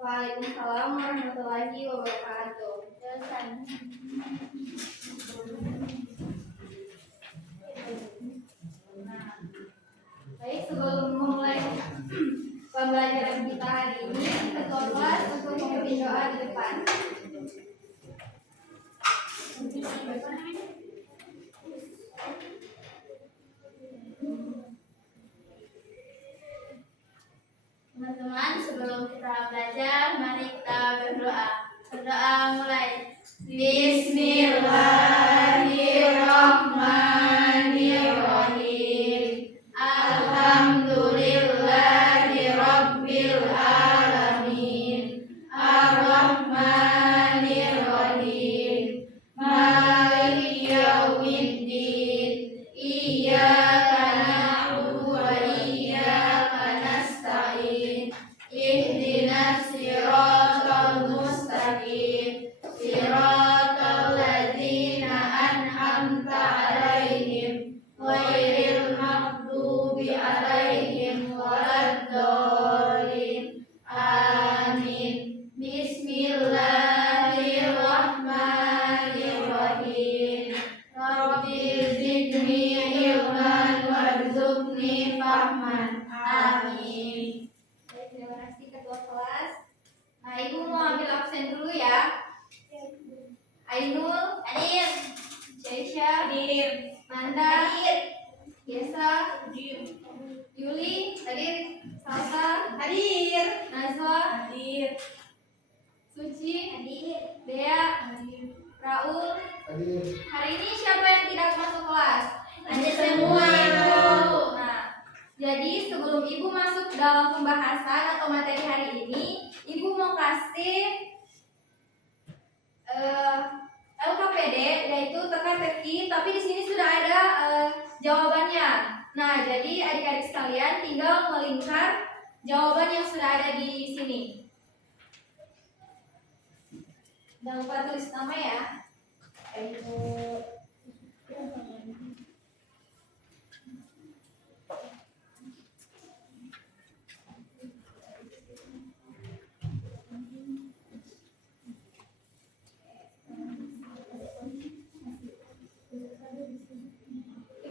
Waalaikumsalam warahmatullahi wabarakatuh. Baik, sebelum memulai pembelajaran kita hari ini, ketua kelas untuk memimpin doa di depan. Teman-teman, sebelum kita belajar, mari kita berdoa. Berdoa mulai. Bismillahirrahmanirrahim. Alhamdulillahirabbil alamin. Arrahmanirrahim. Maliki yaumiddin. Iyyaka na'budu wa iyyaka nasta'in. Ihdinas siratal mustaqim. Siratal ladzina an'amta 'alaihim ghairil maghdubi 'alaihim waladdallin. Amin. Bismillahirrahmanirrahim. Rabbi zidni ilman warzuqni fahman. Amin. Baik, terima kasih ketua kelas. Nah, ibu mau ambil absen dulu ya. Ainul Hadir. Syaisyah Hadir. Nanda Hadir. Yesa Hadir. Yuli hadir, Salsa Hadir. Nazwa Hadir. Suci Hadir. Dea Hadir. Raul. Hadir. Hari ini siapa yang tidak masuk kelas? Ada semua, Ibu. Nah, jadi sebelum ibu masuk dalam pembahasan atau materi hari ini, ibu mau kasih LKPD, yaitu teka-teki, tapi di sini sudah ada jawabannya. Nah, jadi adik-adik sekalian tinggal melingkar jawaban yang sudah ada di sini. Jangan lupa tulis nama ya.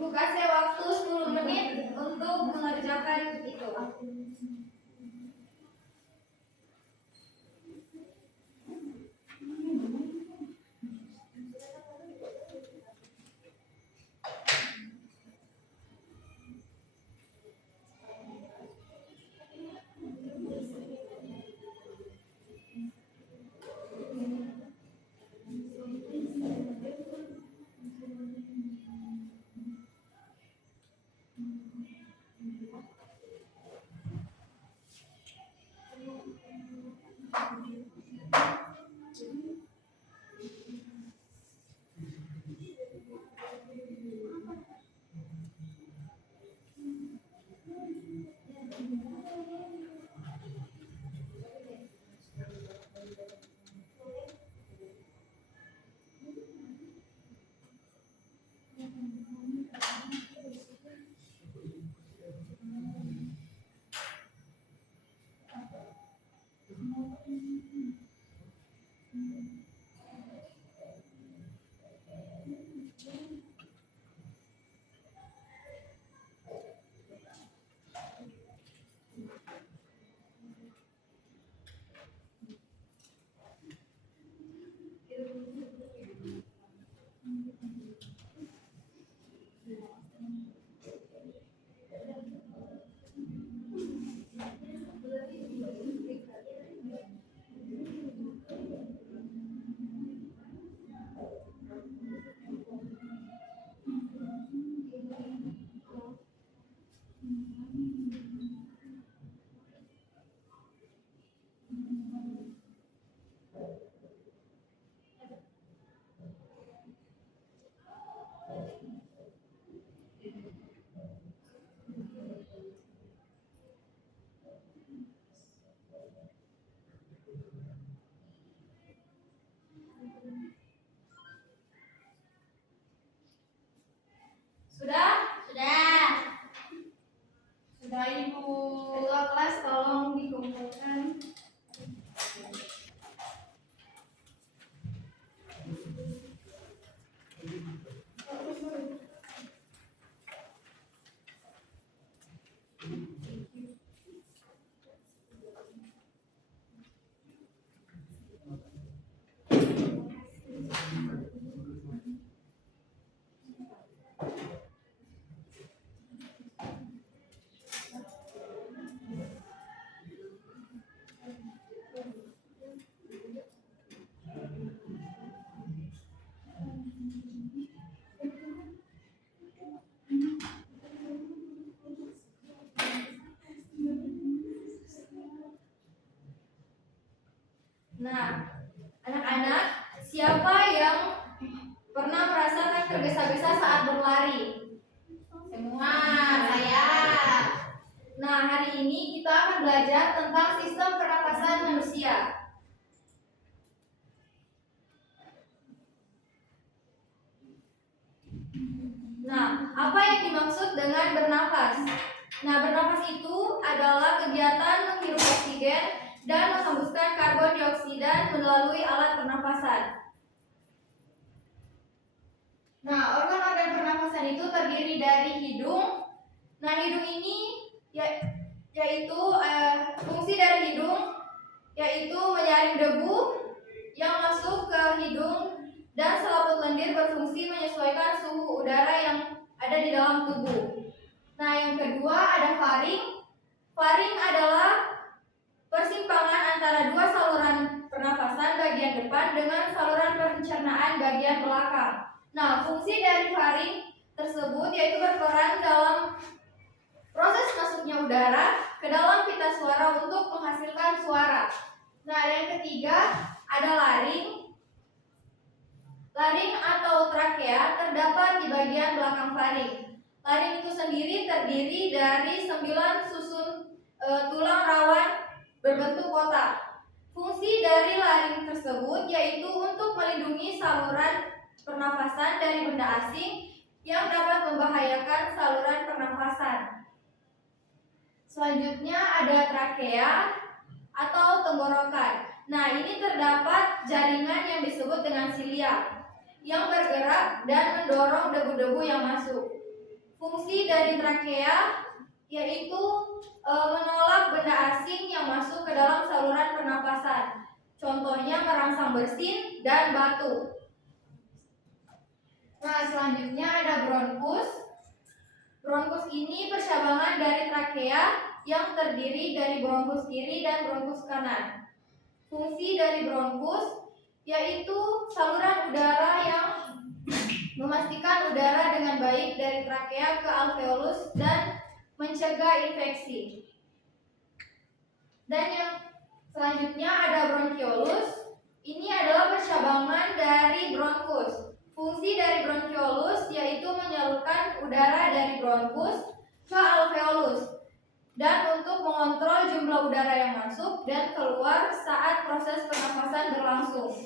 Ibu kasih waktu 10 menit untuk mengerjakan itu. Sudah? Sudah. Sudah, ibu ketua kelas tolong dikumpulkan. Nah, anak-anak, siapa yang pernah merasakan tergesa-gesa saat berlari? Semua. Saya. Nah, hari ini kita akan belajar tentang sistem pernapasan manusia. Nah, apa yang dimaksud dengan bernafas? Nah, bernafas itu adalah kegiatan menghirup oksigen dan menghembuskan karbon dioksida melalui alat pernapasan. Nah, organ-organ pernapasan itu terdiri dari hidung. Nah, hidung ini yaitu fungsi dari hidung yaitu menyaring debu yang masuk ke hidung, dan selaput lendir berfungsi menyesuaikan suhu udara yang ada di dalam tubuh. Nah, yang kedua ada faring. Faring adalah persimpangan antara dua saluran pernafasan bagian depan dengan saluran pencernaan bagian belakang. Nah, fungsi dari faring tersebut yaitu berperan dalam proses masuknya udara ke dalam pita suara untuk menghasilkan suara. Nah, yang ketiga ada laring. Laring atau trakea terdapat di bagian belakang faring. Laring itu sendiri terdiri dari 9 susun tulang rawan berbentuk kotak. Fungsi dari laring tersebut yaitu untuk melindungi saluran pernafasan dari benda asing yang dapat membahayakan saluran pernafasan. Selanjutnya ada trakea atau tenggorokan. Nah, ini terdapat jaringan yang disebut dengan silia yang bergerak dan mendorong debu-debu yang masuk. Fungsi dari trakea yaitu menolak benda asing yang masuk ke dalam saluran pernapasan. Contohnya merangsang bersin dan batu. Nah, selanjutnya ada bronkus. Bronkus ini percabangan dari trakea yang terdiri dari bronkus kiri dan bronkus kanan. Fungsi dari bronkus yaitu saluran udara yang memastikan udara dengan baik dari trakea ke alveolus dan mencegah infeksi. Dan yang selanjutnya ada bronkiolus. Ini adalah percabangan dari bronkus. Fungsi dari bronkiolus yaitu menyalurkan udara dari bronkus ke alveolus dan untuk mengontrol jumlah udara yang masuk dan keluar saat proses pernapasan berlangsung.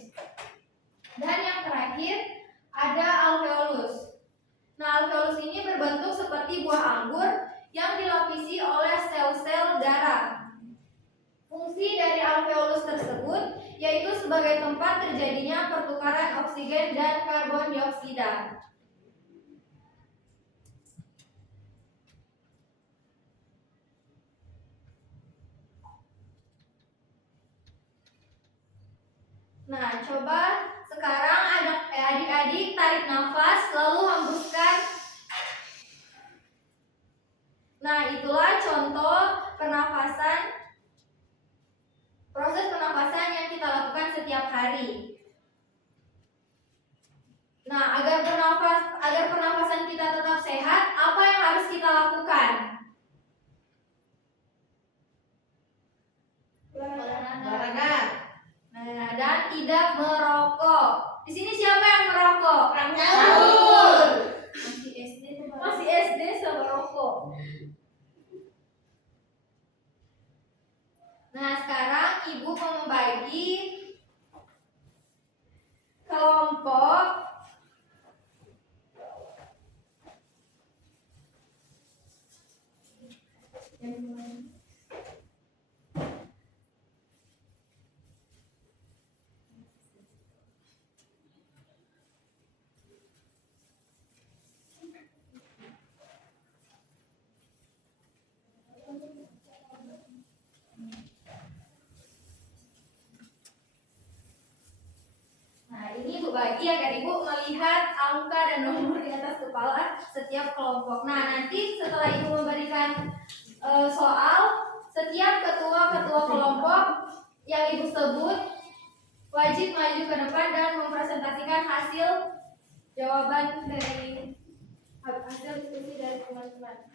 Dan yang terakhir ada alveolus. Nah, alveolus ini berbentuk seperti buah anggur yang dilapisi oleh sel-sel darah. Fungsi dari alveolus tersebut yaitu sebagai tempat terjadinya pertukaran oksigen dan karbon dioksida. Nah, coba sekarang adik-adik tarik nafas lalu hembuskan. Nah, itulah contoh proses pernapasan yang kita lakukan setiap hari. Nah, agar pernapasan kita tetap sehat, apa yang harus kita lakukan? Olahraga. Nah, dan tidak merokok. Di sini siapa yang merokok? Ngawur. Masih SD sama merokok. Nah, sekarang Ibu mau membagi kelompok bagi agar Ibu melihat angka dan nomor di atas kepala setiap kelompok. Nah, nanti setelah Ibu memberikan soal, setiap ketua kelompok yang Ibu sebut wajib maju ke depan dan mempresentasikan hasil jawaban dari hasil diskusi dari teman-teman.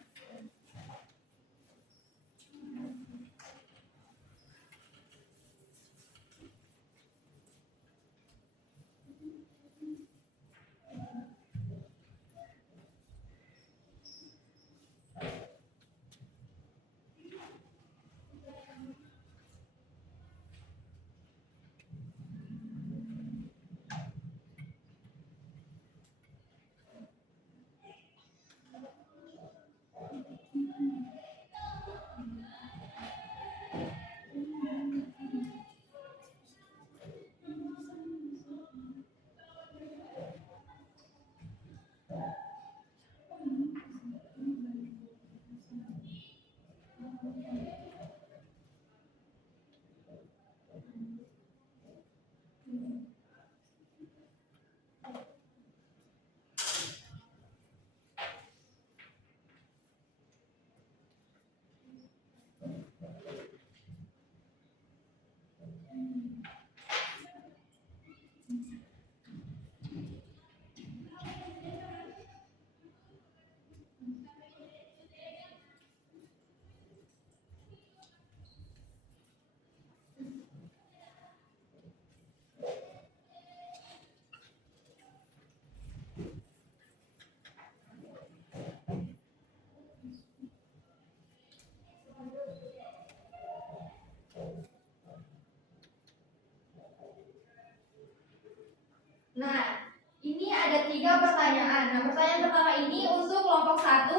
Nah, ini ada 3 pertanyaan. Nah, pertanyaan pertama ini untuk kelompok 1,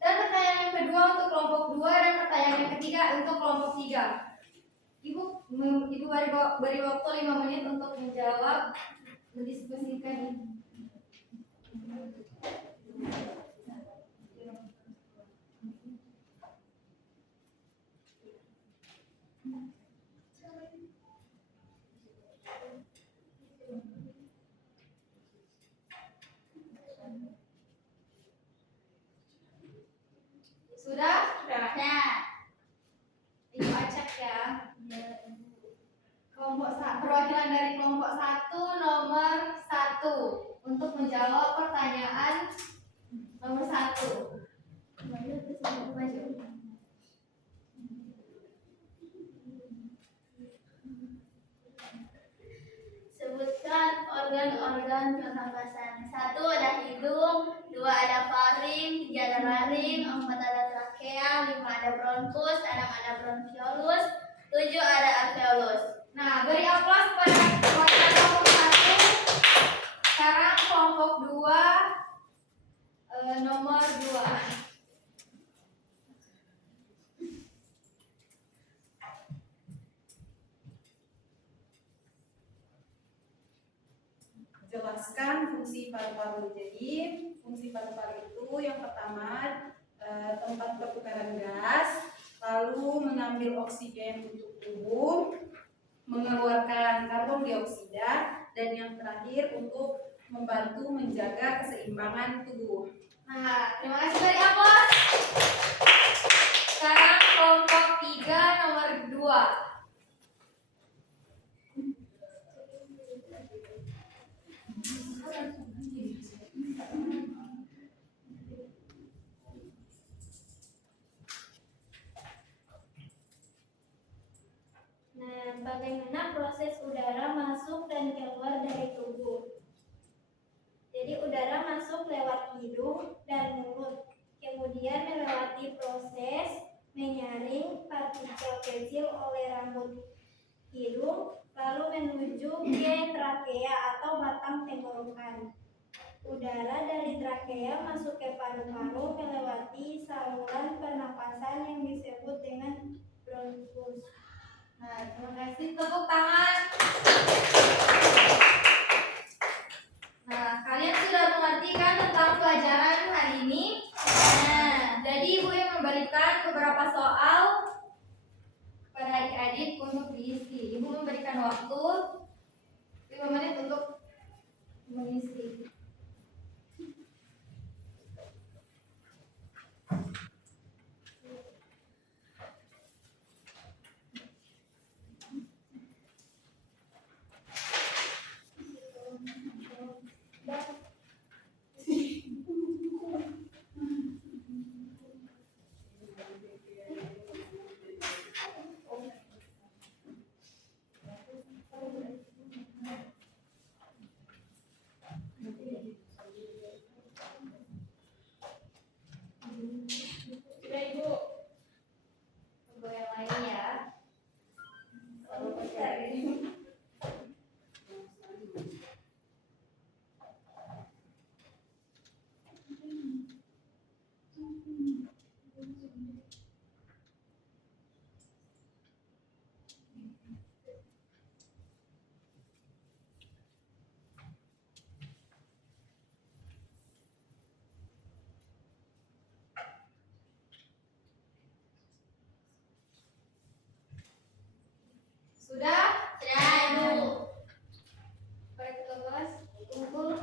dan pertanyaan yang kedua untuk kelompok 2, dan pertanyaan yang ketiga untuk kelompok 3. Ibu beri waktu 5 menit untuk menjawab, mendiskusikan. Sudah? Sudah. Ibu acak ya. Perwakilan dari kelompok 1 nomor 1 untuk menjawab pertanyaan nomor 1. Sebutkan organ-organ pernapasan. 1 ada hidung, 2 ada faring, 3 ada laring, 4 ada trakea, 5 ada bronkus, 6 ada bronkiolus, 7 ada alveolus. Nah, beri aplaus kepada perwakilan kelompok 1. Sekarang kelompok 2 nomor 2. Jelaskan fungsi paru-paru. Jadi fungsi paru-paru itu yang pertama tempat pertukaran gas, lalu mengambil oksigen untuk tubuh, mengeluarkan karbon dioksida, dan yang terakhir untuk membantu menjaga keseimbangan tubuh. Nah, terima kasih, beri aplaus. Sekarang kelompok 3 nomor 2. Nah, bagaimana proses udara masuk dan keluar dari tubuh? Jadi udara masuk lewat hidung dan mulut, kemudian melewati proses menyaring partikel kecil oleh rambut hidung, lalu menuju ke trakea atau batang tenggorokan. Udara dari trakea masuk ke paru-paru melewati saluran pernapasan yang disebut dengan bronkus. Nah, terima kasih, tepuk tangan. Nah, kalian sudah mengerti kan tentang pelajaran hari ini? Nah, jadi Ibu yang memberikan beberapa soal kepada adik-adik untuk diisi. Ibu memberikan waktu 5 menit untuk mengisi. Sudah Ibu. Tunggu yang lain ya. Lalu cari. Sudah? Sudah, Ibu. Balik ke kelas. Kumpul.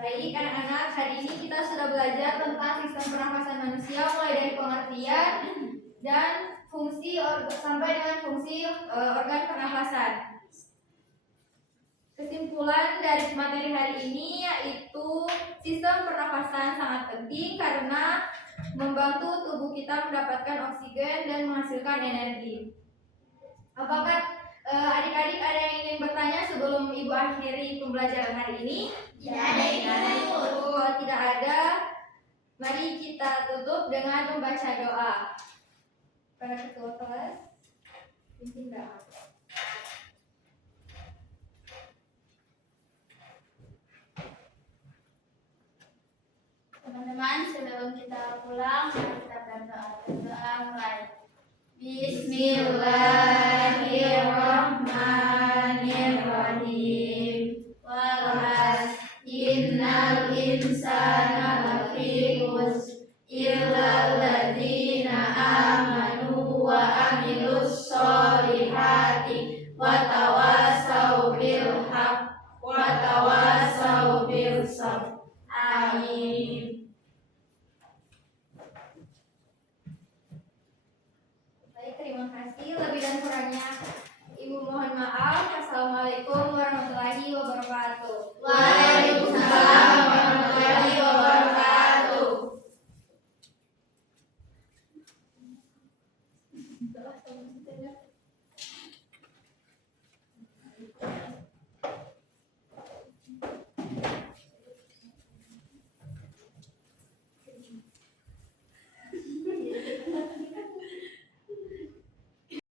Baik anak-anak, hari ini kita sudah belajar tentang sistem pernafasan manusia mulai dari pengertian dan sampai dengan fungsi organ pernafasan. Kesimpulan kesimpulan dari materi hari ini yaitu sistem pernapasan sangat penting karena membantu tubuh kita mendapatkan oksigen dan menghasilkan energi. Apakah adik-adik ada yang ingin bertanya sebelum Ibu akhiri pembelajaran hari ini? Tidak ada, Ibu. Kalau tidak ada, mari kita tutup dengan membaca doa. Para ketua kelas, pimpin doa. Teman-teman, sebelum kita pulang, mari kita berdoa. Berdoa mulai. Bismillahirrahmanirrahim. Wal 'asr innal insana lafi